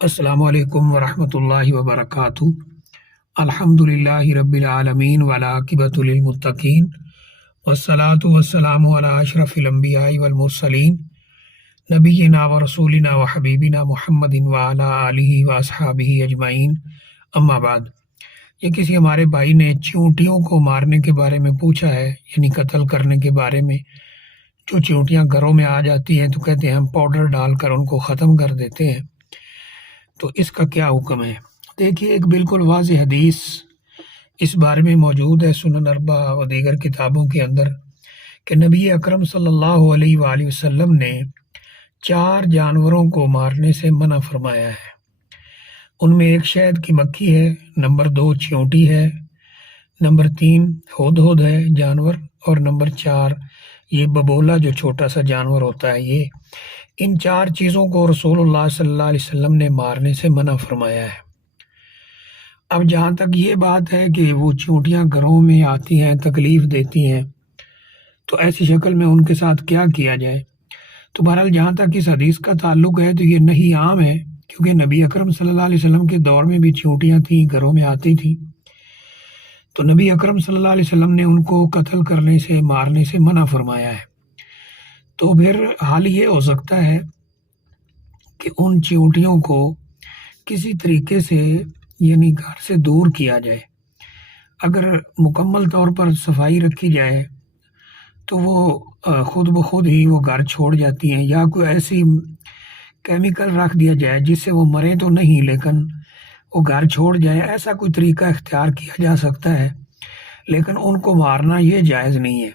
السلام علیکم ورحمۃ اللہ وبرکاتہ۔ الحمد للہ رب العالمین والعاقبۃ للمتقین والصلاة والسلام علی اشرف الانبیاء والمرسلین نبینا و رسولنا و حبیبنا محمد وعلی آلہ واصحابہ اجمعین، اما بعد۔ یہ کسی ہمارے بھائی نے چیونٹیوں کو مارنے کے بارے میں پوچھا ہے، یعنی قتل کرنے کے بارے میں۔ جو چیونٹیاں گھروں میں آ جاتی ہیں تو کہتے ہیں ہم پاؤڈر ڈال کر ان کو ختم کر دیتے ہیں، تو اس کا کیا حکم ہے؟ دیکھیے، ایک بالکل واضح حدیث اس بارے میں موجود ہے سنن اربعہ و دیگر کتابوں کے اندر، کہ نبی اکرم صلی اللہ علیہ وآلہ وسلم نے 4 جانوروں کو مارنے سے منع فرمایا ہے۔ ان میں ایک شہد کی مکھی ہے، نمبر 2 چیونٹی ہے، نمبر 3 ہدہد ہے جانور، اور نمبر 4 یہ ببولا جو چھوٹا سا جانور ہوتا ہے۔ یہ ان 4 چیزوں کو رسول اللہ صلی اللہ علیہ وسلم نے مارنے سے منع فرمایا ہے۔ اب جہاں تک یہ بات ہے کہ وہ چیونٹیاں گھروں میں آتی ہیں، تکلیف دیتی ہیں، تو ایسی شکل میں ان کے ساتھ کیا کیا جائے؟ تو بہرحال جہاں تک اس حدیث کا تعلق ہے تو یہ نہیں عام ہے، کیونکہ نبی اکرم صلی اللہ علیہ وسلم کے دور میں بھی چیونٹیاں تھیں، گھروں میں آتی تھیں، تو نبی اکرم صلی اللہ علیہ وسلم نے ان کو قتل کرنے سے، مارنے سے منع فرمایا ہے۔ تو پھر حال یہ ہو سکتا ہے کہ ان چیونٹیوں کو کسی طریقے سے، یعنی گھر سے دور کیا جائے۔ اگر مکمل طور پر صفائی رکھی جائے تو وہ خود بخود ہی وہ گھر چھوڑ جاتی ہیں، یا کوئی ایسی کیمیکل رکھ دیا جائے جس سے وہ مرے تو نہیں لیکن وہ گھر چھوڑ جائے۔ ایسا کوئی طریقہ اختیار کیا جا سکتا ہے، لیکن ان کو مارنا یہ جائز نہیں ہے۔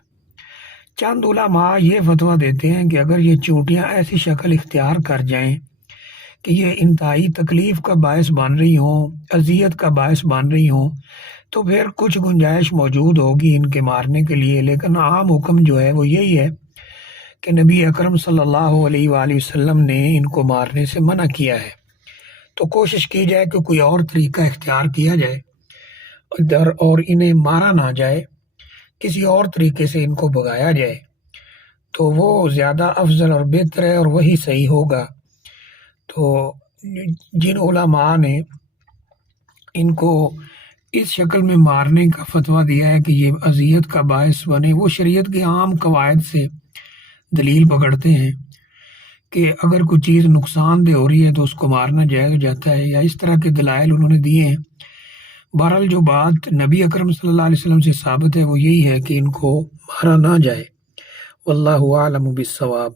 چند علماء یہ فتویٰ دیتے ہیں کہ اگر یہ چیونٹیاں ایسی شکل اختیار کر جائیں کہ یہ انتہائی تکلیف کا باعث بن رہی ہوں، اذیت کا باعث بن رہی ہوں، تو پھر کچھ گنجائش موجود ہوگی ان کے مارنے کے لیے، لیکن عام حکم جو ہے وہ یہی ہے کہ نبی اکرم صلی اللہ علیہ وآلہ وسلم نے ان کو مارنے سے منع کیا ہے۔ تو کوشش کی جائے کہ کوئی اور طریقہ اختیار کیا جائے اور انہیں مارا نہ جائے، کسی اور طریقے سے ان کو بھگایا جائے، تو وہ زیادہ افضل اور بہتر ہے، اور وہی صحیح ہوگا۔ تو جن علماء نے ان کو اس شکل میں مارنے کا فتویٰ دیا ہے کہ یہ اذیت کا باعث بنے، وہ شریعت کے عام قواعد سے دلیل پکڑتے ہیں کہ اگر کوئی چیز نقصان دہ ہو رہی ہے تو اس کو مارنا جائز ہو جاتا ہے، یا اس طرح کے دلائل انہوں نے دیے ہیں۔ بہرحال جو بات نبی اکرم صلی اللہ علیہ وسلم سے ثابت ہے وہ یہی ہے کہ ان کو مارا نہ جائے۔ واللہ اعلم بالصواب۔